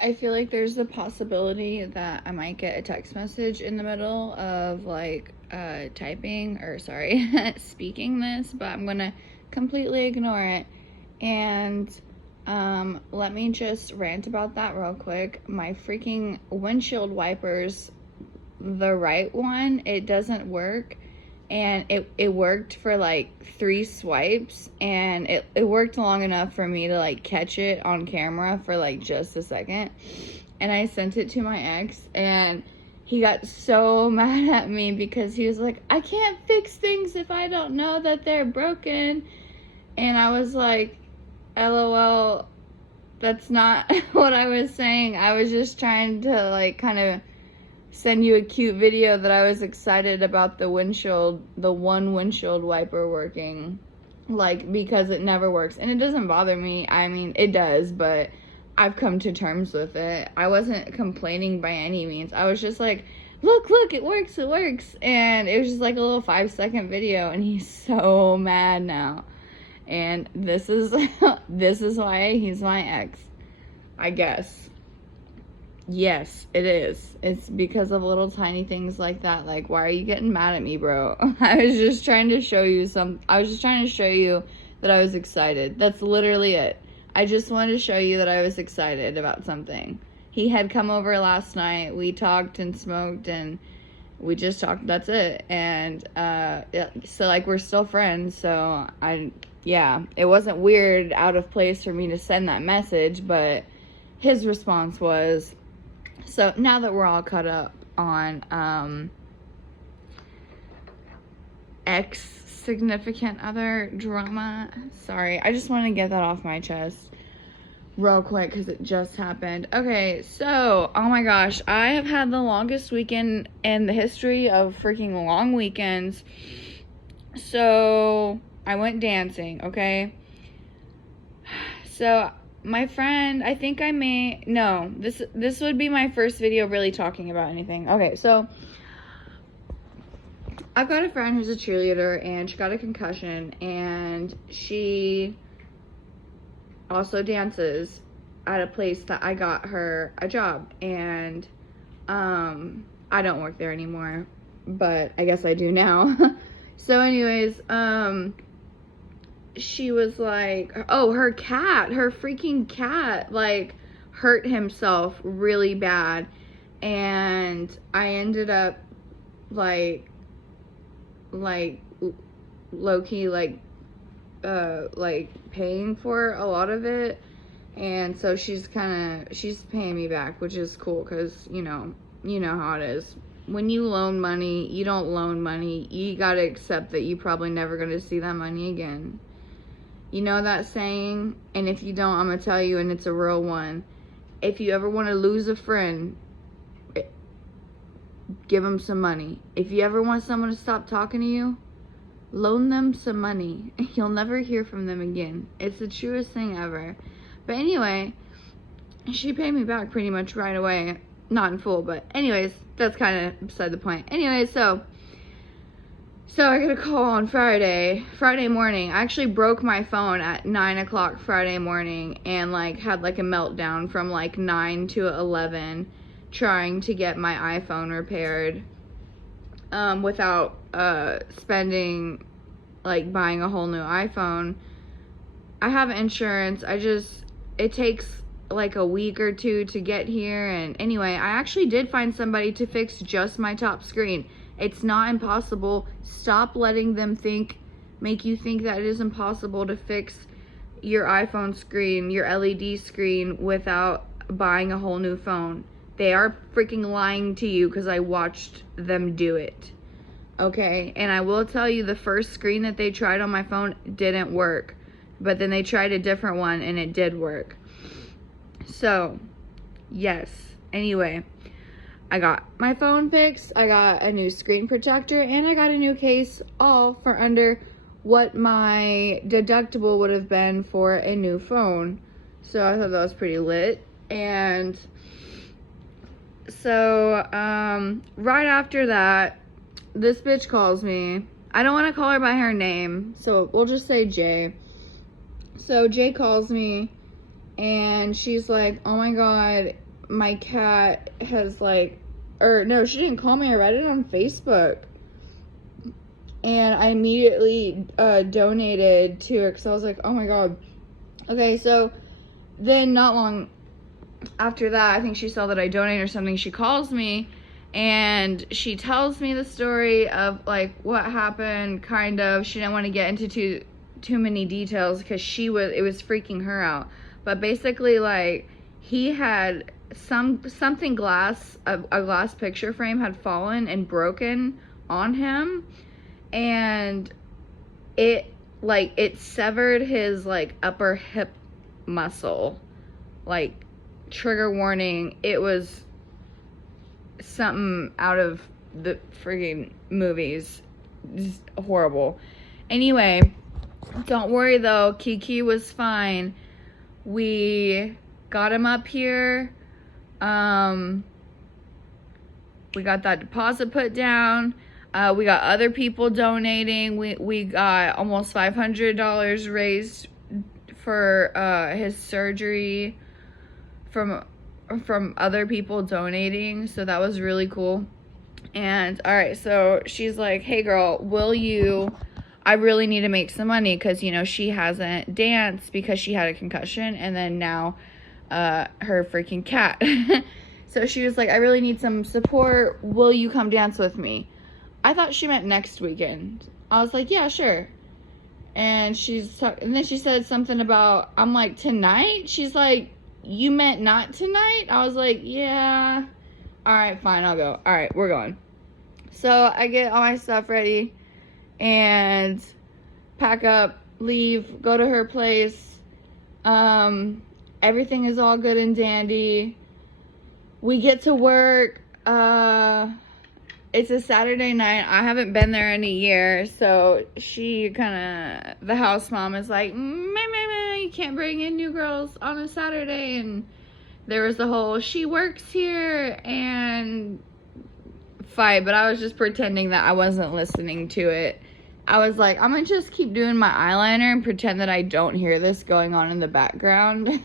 I feel like there's the possibility that I might get a text message in the middle of like typing or sorry, speaking this, but I'm gonna completely ignore it. And let me just rant about that real quick. My freaking windshield wipers, the right one, it doesn't work. And it worked for like 3 swipes, and it worked long enough for me to like catch it on camera for like just a second. And I sent it to my ex, and he got so mad at me because he was like, I can't fix things if I don't know that they're broken. And I was like, LOL, that's not what I was saying. I was just trying to like kind of send you a cute video that I was excited about the one windshield wiper working, like, because it never works. And it doesn't bother me. I mean, it does, but I've come to terms with it. I wasn't complaining by any means. I was just like, look, it works. And it was just like a little 5-second video, and he's so mad now. And this is this is why he's my ex, I guess. Yes, it is. It's because of little tiny things like that. Like, why are you getting mad at me, bro? I was just trying to show you that I was excited. That's literally it. I just wanted to show you that I was excited about something. He had come over last night. We talked and smoked, and we just talked. That's it. And so like we're still friends. So it wasn't weird, out of place for me to send that message, but his response was. So now that we're all caught up on ex-significant other drama, sorry, I just want to get that off my chest real quick because it just happened. Okay, so, oh my gosh, I have had the longest weekend in the history of freaking long weekends. So, I went dancing, okay? So, my friend, I think I may, no, this would be my first video really talking about anything. Okay, so I've got a friend who's a cheerleader, and she got a concussion, and she also dances at a place that I got her a job, and I don't work there anymore, but I guess I do now. So anyways, she was like, oh, her freaking cat, like, hurt himself really bad. And I ended up, like, low-key, like paying for a lot of it. And so she's paying me back, which is cool, because, you know how it is. When you loan money, you don't loan money. You gotta accept that you're probably never gonna see that money again. You know that saying? And if you don't, I'm going to tell you, and it's a real one. If you ever want to lose a friend, give them some money. If you ever want someone to stop talking to you, loan them some money. You'll never hear from them again. It's the truest thing ever. But anyway, she paid me back pretty much right away. Not in full, but anyways, that's kind of beside the point. Anyway, so I got a call on Friday morning. I actually broke my phone at 9 o'clock Friday morning, and like had like a meltdown from like 9 to 11 trying to get my iPhone repaired without spending, like, buying a whole new iPhone. I have insurance. It takes like a week or two to get here, and anyway, I actually did find somebody to fix just my top screen. It's not impossible. Stop letting them make you think that it is impossible to fix your iPhone screen, your LED screen, without buying a whole new phone. They are freaking lying to you, because I watched them do it. Okay, and I will tell you, the first screen that they tried on my phone didn't work. But then they tried a different one, and it did work. So, yes. Anyway, I got my phone fixed, I got a new screen protector, and I got a new case, all for under what my deductible would have been for a new phone. So I thought that was pretty lit. And so right after that, this bitch calls me. I don't want to call her by her name, so we'll just say Jay. So Jay calls me, and she's like, oh my god, my cat has like, or no, she didn't call me. I read it on Facebook. And I immediately donated to her because I was like, oh my God. Okay, so then not long after that, I think she saw that I donated or something. She calls me and she tells me the story of like what happened, kind of. She didn't want to get into too many details because it was freaking her out. But basically, like, he had something glass, a glass picture frame had fallen and broken on him, and it severed his like upper hip muscle. Like, trigger warning, it was something out of the friggin' movies. Just horrible. Anyway, don't worry though, Kiki was fine. We got him up here. We got that deposit put down. We got other people donating. We got almost $500 raised for his surgery from other people donating. So that was really cool. And all right, so she's like, hey girl, I really need to make some money because, you know, she hasn't danced because she had a concussion, and then now her freaking cat. So she was like, I really need some support. Will you come dance with me? I thought she meant next weekend. I was like, yeah, sure. And then she said something about, I'm like, tonight? She's like, you meant not tonight? I was like, yeah. All right, fine, I'll go. All right, we're going. So I get all my stuff ready and pack up, leave, go to her place. Everything is all good and dandy. We get to work. It's a Saturday night. I haven't been there in a year, so the house mom is like, you can't bring in new girls on a Saturday. And there was the whole, she works here, and fight, but I was just pretending that I wasn't listening to it. I was like, I'm gonna just keep doing my eyeliner and pretend that I don't hear this going on in the background.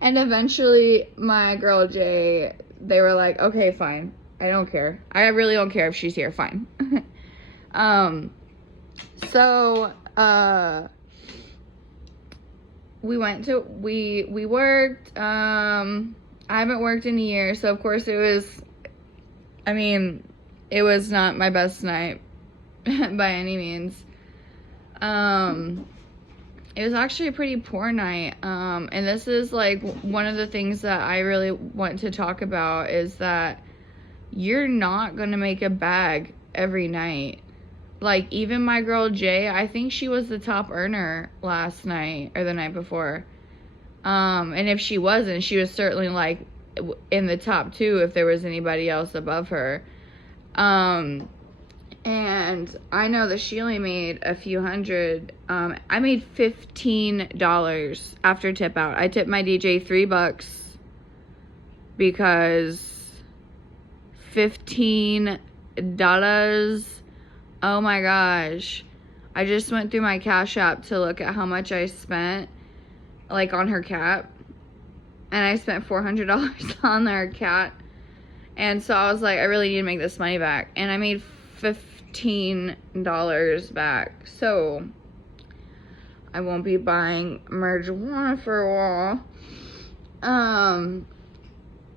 And eventually my girl Jay, they were like, okay, fine, I don't care, I really don't care if she's here, fine. So we worked. I haven't worked in a year, so of course it was not my best night by any means. It was actually a pretty poor night. And this is like one of the things that I really want to talk about, is that you're not gonna make a bag every night. Like, even my girl Jay, I think she was the top earner last night or the night before. And if she wasn't, she was certainly like in the top 2 if there was anybody else above her. And I know that she only made a few hundred. I made $15 after tip out. I tipped my DJ $3 because $15. Oh my gosh. I just went through my Cash App to look at how much I spent, like, on her cat. And I spent $400 on her cat. And so I was like, I really need to make this money back. And I made $15 back. So I won't be buying marijuana for a while.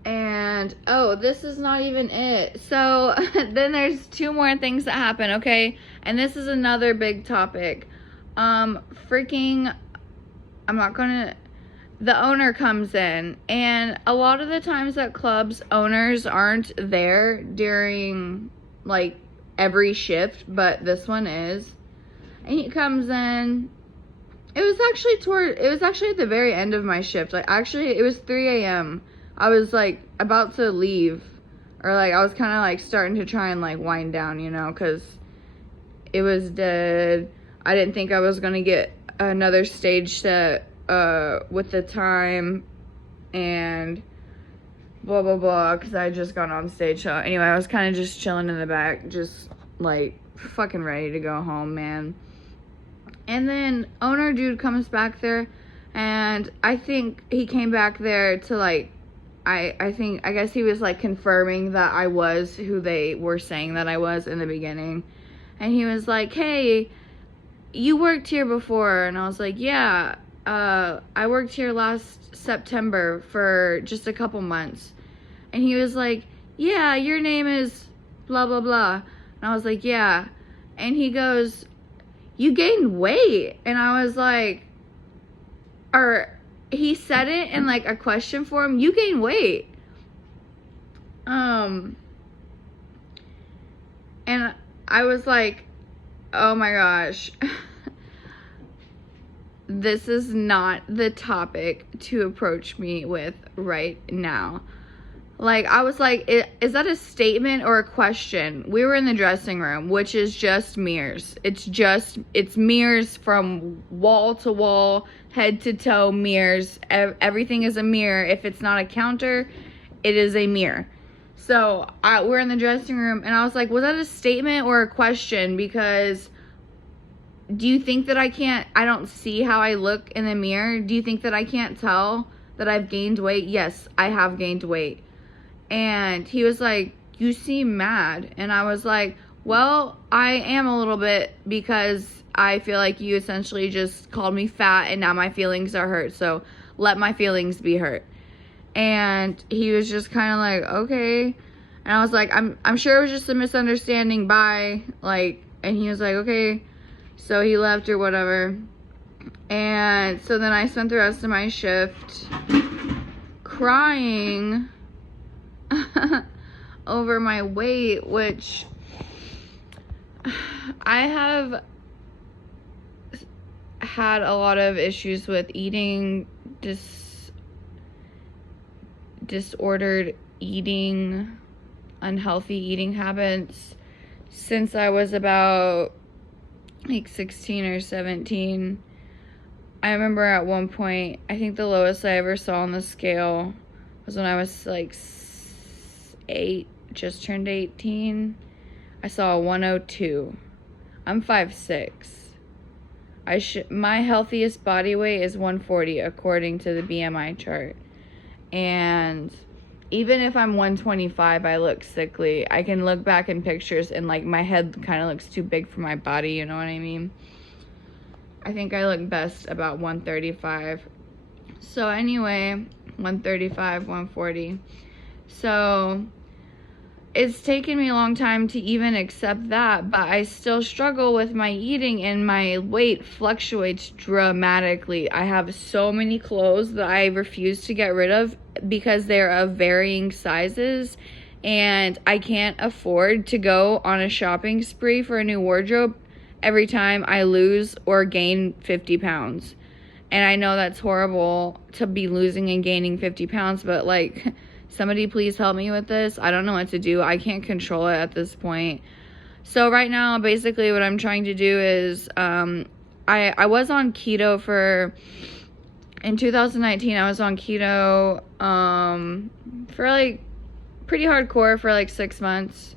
And this is not even it. So then there's 2 more things that happen, okay? And this is another big topic. The owner comes in, and a lot of the times at clubs, owners aren't there during like every shift, but this one is. And he comes in. It was actually at the very end of my shift. Like, actually, it was 3 a.m. I was like about to leave, or like I was kind of like starting to try and like wind down, you know, because it was dead. I didn't think I was gonna get another stage set with the time and blah blah blah, because I had just gone on stage. So anyway, I was kind of just chilling in the back, just like fucking ready to go home, man. And then owner dude comes back there, and I think he came back there to like I guess he was like confirming that I was who they were saying that I was in the beginning. And he was like, hey, you worked here before. And I was like, yeah, I worked here last September for just a couple months. And he was like, yeah, your name is blah, blah, blah. And I was like, yeah. And he goes, you gained weight. And I was like, or he said it in like a question form, you gained weight. And I was like, oh my gosh. This is not the topic to approach me with right now. Like, I was like, is that a statement or a question? We were in the dressing room, which is just mirrors. It's mirrors from wall to wall, head to toe mirrors. Everything is a mirror. If it's not a counter, it is a mirror. So we're in the dressing room, and I was like, was that a statement or a question? Because do you think that I don't see how I look in the mirror? Do you think that I can't tell that I've gained weight? Yes, I have gained weight. And he was like, you seem mad. And I was like, well, I am a little bit, because I feel like you essentially just called me fat and now my feelings are hurt. So let my feelings be hurt. And he was just kind of like, okay. And I was like, I'm sure it was just a misunderstanding. Bye. Like, and he was like, okay. So he left or whatever. And so then I spent the rest of my shift crying over my weight, which I have had a lot of issues with eating, disordered eating, unhealthy eating habits since I was about like 16 or 17. I remember at one point, I think the lowest I ever saw on the scale was when I was like 8, just turned 18. I saw a 102. I'm 5'6". My healthiest body weight is 140 according to the BMI chart. And even if I'm 125, I look sickly. I can look back in pictures and like my head kind of looks too big for my body, you know what I mean? I think I look best about 135. So anyway, 135, 140. So it's taken me a long time to even accept that, but I still struggle with my eating, and my weight fluctuates dramatically. I have so many clothes that I refuse to get rid of because they're of varying sizes, and I can't afford to go on a shopping spree for a new wardrobe every time I lose or gain 50 pounds. And I know that's horrible to be losing and gaining 50 pounds, but like, somebody please help me with this. I don't know what to do. I can't control it at this point. So right now, basically what I'm trying to do is, I was on keto in 2019, I was on keto, for like, pretty hardcore for like 6 months.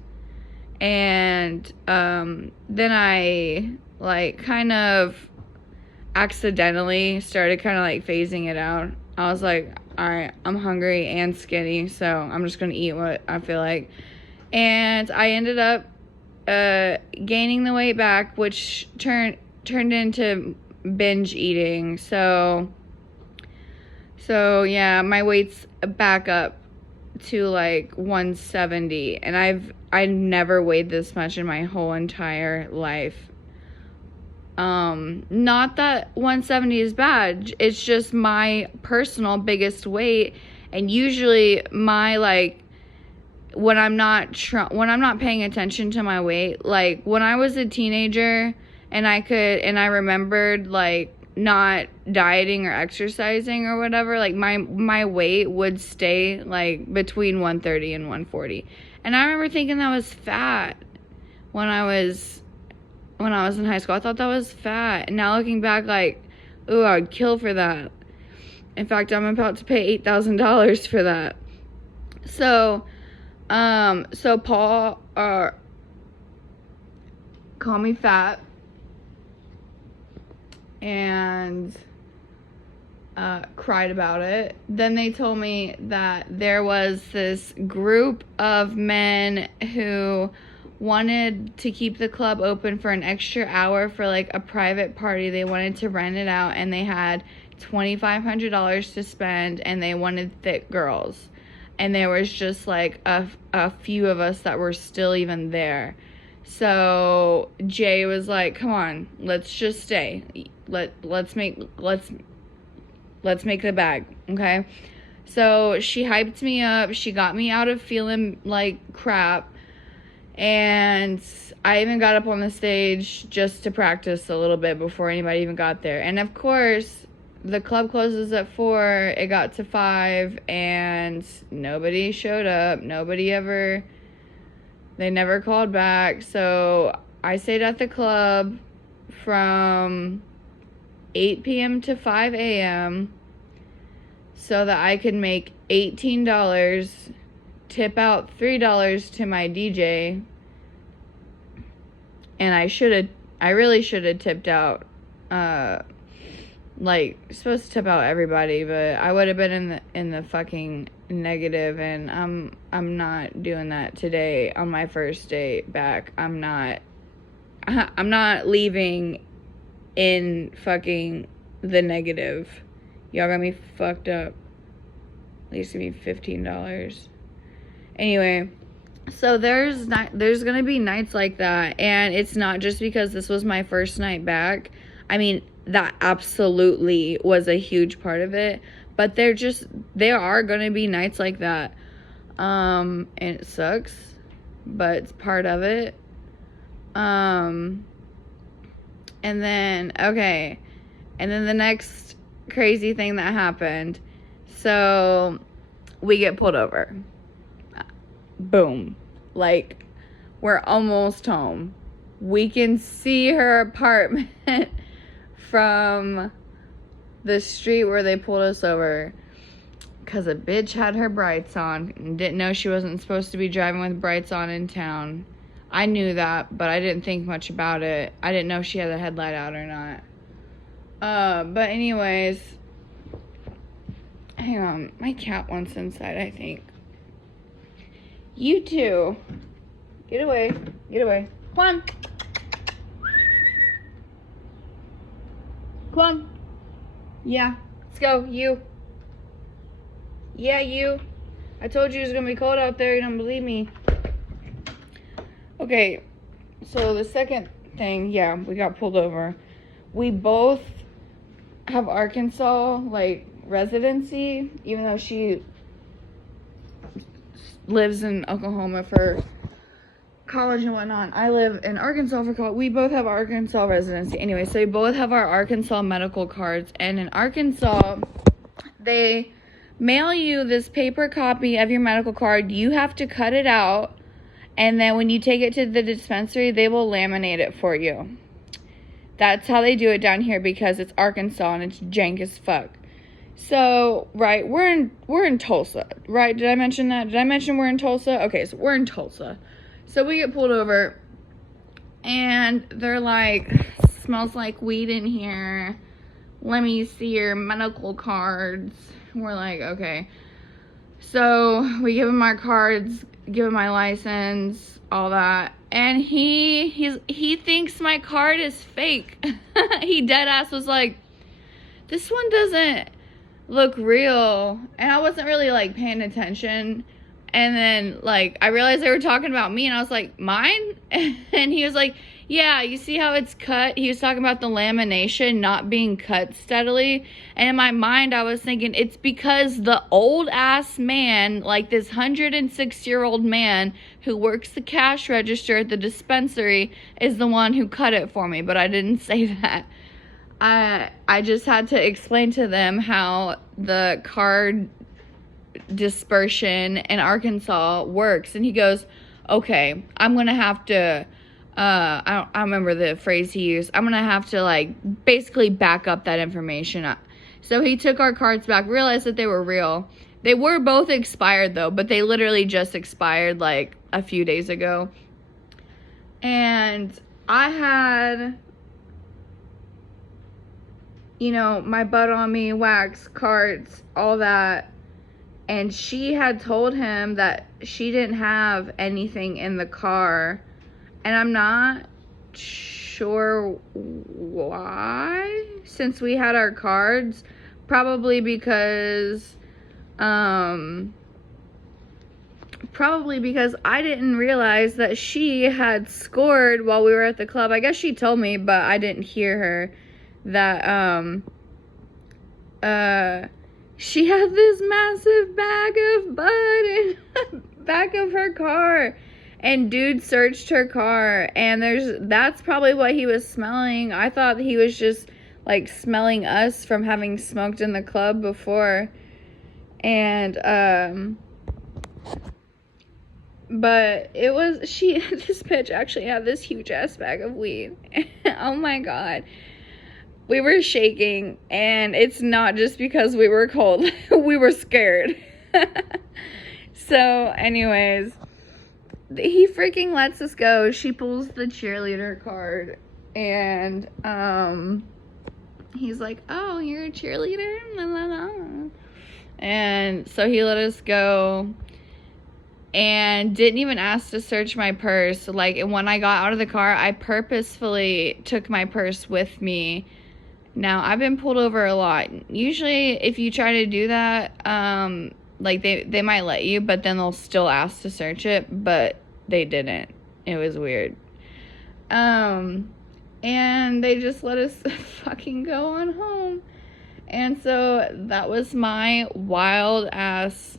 And, then I, like, kind of accidentally started kind of like phasing it out. I was like, all right, I'm hungry and skinny, so I'm just gonna eat what I feel like. And I ended up gaining the weight back, which turned into binge eating. So yeah, my weight's back up to like 170, and I never weighed this much in my whole entire life. Not that 170 is bad, it's just my personal biggest weight. And usually my, like, when I'm not paying attention to my weight, like when I was a teenager and I remembered like not dieting or exercising or whatever, like my weight would stay like between 130 and 140. And I remember thinking that was fat when I was in high school. I thought that was fat. And now looking back, like, ooh, I would kill for that. In fact, I'm about to pay $8,000 for that. So Paul, called me fat. And cried about it. Then they told me that there was this group of men who wanted to keep the club open for an extra hour for like a private party. They wanted to rent it out, and they had $2,500 to spend, and they wanted thick girls. And there was just like a few of us that were still even there. So Jay was like, come on, let's just stay. Let's make the bag, okay? So she hyped me up. She got me out of feeling like crap. And I even got up on the stage just to practice a little bit before anybody even got there. And of course, the club closes at 4. It got to 5, and nobody showed up. They never called back. So I stayed at the club from 8 p.m. to 5 a.m. so that I could make $18, tip out $3 to my DJ, and I really should have tipped out, like, supposed to tip out everybody, but I would have been in the fucking negative, and I'm not doing that today on my first date back. I'm not leaving in fucking the negative. Y'all got me fucked up. At least give me $15. Anyway, so there's gonna be nights like that, and it's not just because this was my first night back. I mean, that absolutely was a huge part of it, but there are gonna be nights like that, and it sucks, but it's part of it. And then the next crazy thing that happened, so we get pulled over. Boom. Like, we're almost home. We can see her apartment from the street where they pulled us over, because a bitch had her brights on and didn't know she wasn't supposed to be driving with brights on in town. I knew that, but I didn't think much about it. I didn't know if she had a headlight out or not. But anyways, hang on, my cat wants inside, I think. You two, get away, come on, yeah, let's go, you, I told you it was gonna be cold out there, you don't believe me. Okay, so the second thing, yeah, we got pulled over. We both have Arkansas, like, residency, even though she lives in Oklahoma for college and whatnot. I live in Arkansas for college. We both have Arkansas residency. Anyway, so we both have our Arkansas medical cards. And in Arkansas, they mail you this paper copy of your medical card. You have to cut it out. And then when you take it to the dispensary, they will laminate it for you. That's how they do it down here, because it's Arkansas and it's jank as fuck. So, right, we're in Tulsa, right? Did I mention that? Did I mention we're in Tulsa? Okay, so we're in Tulsa. So we get pulled over, and they're like, smells like weed in here. Let me see your medical cards. We're like, okay. So we give him our cards, give him my license, all that. And he thinks my card is fake. He dead ass was like, this one doesn't look real. And I wasn't really like paying attention. And then like I realized they were talking about me, and I was like, mine? And he was like, yeah, you see how it's cut? He was talking about the lamination not being cut steadily. And in my mind, I was thinking it's because the old ass man, like this 106-year-old man who works the cash register at the dispensary, is the one who cut it for me. But I didn't say that. I just had to explain to them how the card dispersion in Arkansas works. And he goes, okay, I'm going to have to, I don't remember the phrase he used. I'm going to have to like basically back up that information. So he took our cards back, realized that they were real. They were both expired though, but they literally just expired like a few days ago. And I had you know, my butt on me, wax, carts, all that. And she had told him that she didn't have anything in the car. And I'm not sure why, since we had our cards. Probably because I didn't realize that she had scored while we were at the club. I guess she told me, but I didn't hear her, that she had this massive bag of bud in the back of her car, and dude searched her car, and that's probably what he was smelling. I thought he was just like smelling us from having smoked in the club before. And but it was, this bitch actually had this huge ass bag of weed. Oh my god. We were shaking, and it's not just because we were cold. We were scared. So, anyways, he freaking lets us go. She pulls the cheerleader card, and he's like, "Oh, you're a cheerleader?" La, la, la. And so he let us go, and didn't even ask to search my purse. Like, when I got out of the car, I purposefully took my purse with me. Now, I've been pulled over a lot. Usually, if you try to do that, like, they might let you, but then they'll still ask to search it, but they didn't. It was weird. And they just let us fucking go on home. And so, that was my wild-ass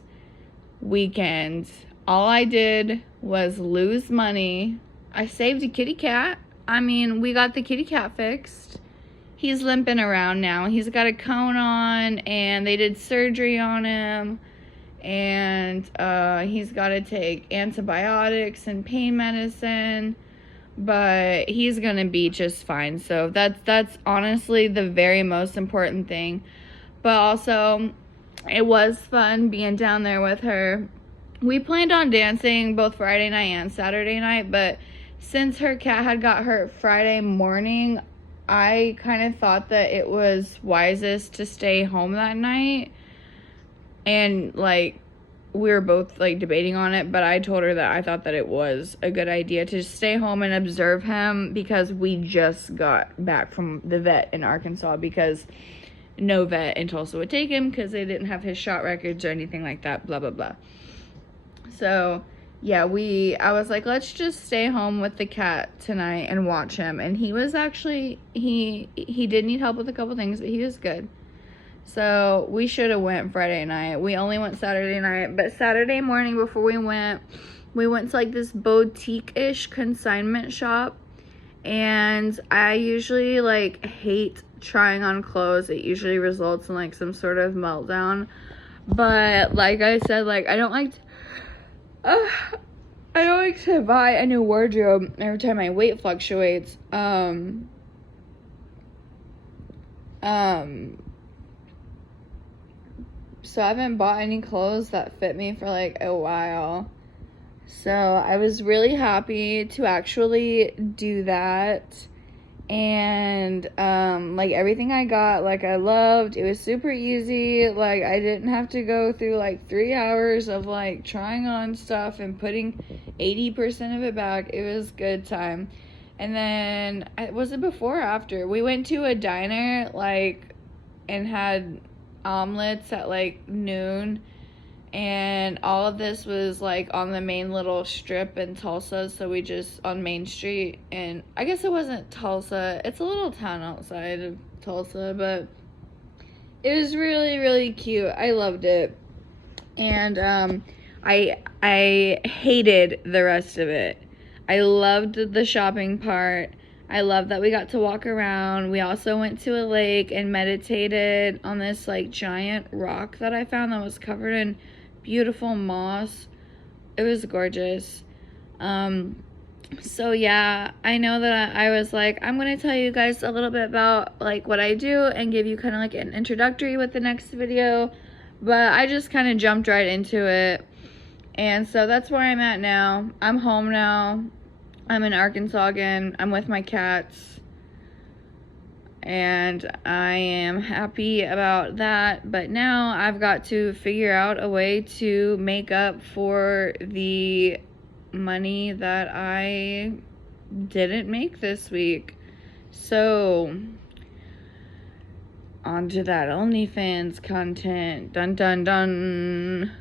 weekend. All I did was lose money. I saved a kitty cat. I mean, we got the kitty cat fixed. He's limping around now. He's got a cone on, and they did surgery on him, and he's got to take antibiotics and pain medicine, but he's gonna be just fine. So that's honestly the very most important thing. But also, it was fun being down there with her. We planned on dancing both Friday night and Saturday night, but since her cat had got hurt Friday morning, I kind of thought that it was wisest to stay home that night. And, like, we were both, like, debating on it, but I told her that I thought that it was a good idea to stay home and observe him, because we just got back from the vet in Arkansas, because no vet in Tulsa would take him because they didn't have his shot records or anything like that, blah, blah, blah. So, yeah, I was like, let's just stay home with the cat tonight and watch him. And he was actually, he did need help with a couple things, but he was good. So, we should have went Friday night. We only went Saturday night. But Saturday morning before we went to, like, this boutique-ish consignment shop. And I usually, like, hate trying on clothes. It usually results in, like, some sort of meltdown. But, like I said, like, I don't like to buy a new wardrobe every time my weight fluctuates. So I haven't bought any clothes that fit me for like a while. So I was really happy to actually do that. And like, everything I got, like, I loved. It was super easy. Like, I didn't have to go through like 3 hours of like trying on stuff and putting 80% of it back. It was good time. And then, was it before or after? We went to a diner, like, and had omelets at like noon. And all of this was, like, on the main little strip in Tulsa, so we just, on Main Street, and I guess it wasn't Tulsa, it's a little town outside of Tulsa, but it was really, really cute. I loved it. And, I hated the rest of it. I loved the shopping part. I love that we got to walk around. We also went to a lake and meditated on this, like, giant rock that I found that was covered in beautiful moss. It was gorgeous. So yeah, I know that I was like, I'm gonna tell you guys a little bit about like what I do and give you kind of like an introductory with the next video, but I just kind of jumped right into it. And so that's where I'm at now. I'm home now. I'm in Arkansas again. I'm with my cats. and I am happy about that. But now I've got to figure out a way to make up for the money that I didn't make this week. So, on to that OnlyFans content. Dun dun dun.